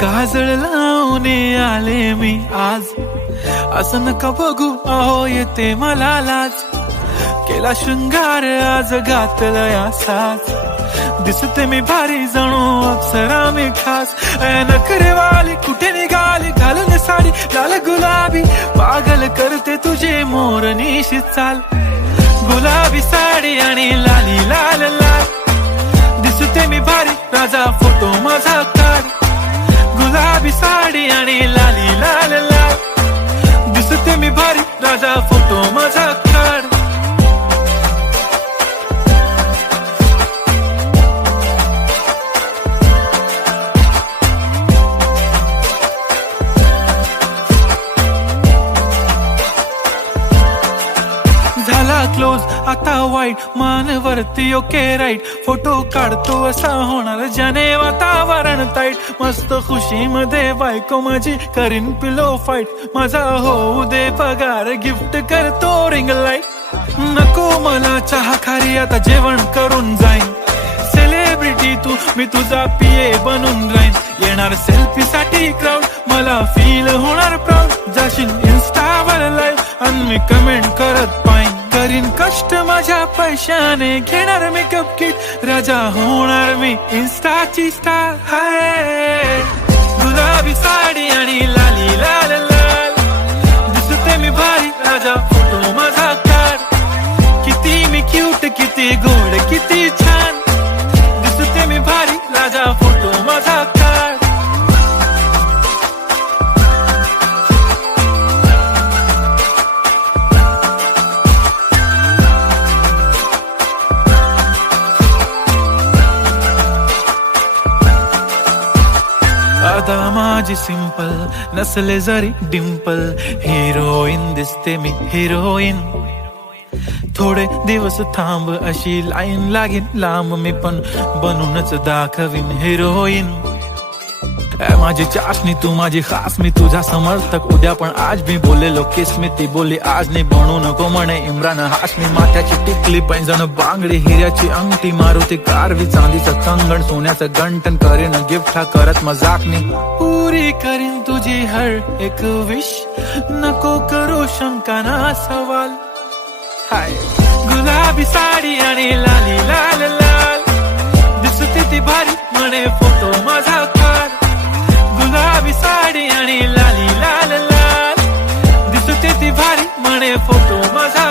काजळ लावून आले मी आज, असं नका बघू अहो येते मला लाज. केला शृंगार आज घातला साज, दिसते मी भारी जणू अप्सरा मी खास. नखरेवाली कुठे निघाली घालून साडी लाल गुलाबी, पागल करते तुझे मोरनीशी चाल. गुलाबी साडी आणि लाली लाल लाल, दिसते मी भारी राजा फोटो माझा काढ. गुलाबी साडी आणि लाली लाल लाल, दिसते मी भारी राजा फोटो माझा काढ. झाला क्लोज आता वाईट, मान वरती ओके राईट. फोटो काढतो असा होणार ज्याने वातावरण ताईट. मस्त खुशी मध्ये बायको माझी करीन पिलो फाईट. माझा होऊ दे पगार गिफ्ट करतो रिंग लाईट. नको मला चहा खारी आता जेवण करून जाईन. सेलिब्रिटी तू मी तुझा पिये बनून राहीन. येणार सेल्फी साठी क्राऊड मला फील होणार प्राऊड. जाशील इन्स्टावर लाईव्ह आणि मी कमेंट करत पाईन. करीन कष्ट माझ्या पैशाने घेणार मेकअप किट. राजा होणार मी इन्स्टाची स्टार. हाय गुलाबी साडी आणि लाली लाल लाल, दिसते मी भारी राजा फोटो माझा काढ. किती मी क्यूट किती गोड किती छान, दिसते मी भारी राजा फोटो माझा काढ. आता माझी सिंपल नसले जरी डिंपल, हिरोईन दिसते मी हिरोईन. थोडे दिवस थांब अशी लाईन लागेल लांब, मी पण बनूनच दाखवीन हिरोईन. माझी चाशनी तू माझी खास, मी तुझा समर्थक उद्या पण आज. मी बोललेलो किस मी ती बोलली आज नाही. बनू नको म्हणे इम्रान हाशमी. माथ्याची टिकली पैंजण बांगडी हिऱ्याची अंगठी, मारुती कारवी चांदीचं कंगण सोन्याचं गंटन. करीन गिफ्ट हा करत मजाकनी, पुरी करीन तुझी हर एक विश. नको करू शंका ना सवाल. हाय गुलाबी साडी आणि लाली लाल लाल, दिसते ती भारी म्हणे फोटो माझा काढ. गुलाबी साडी आणि लाली लाल लाल, दिसते ती भारी म्हणे फोटो माझा.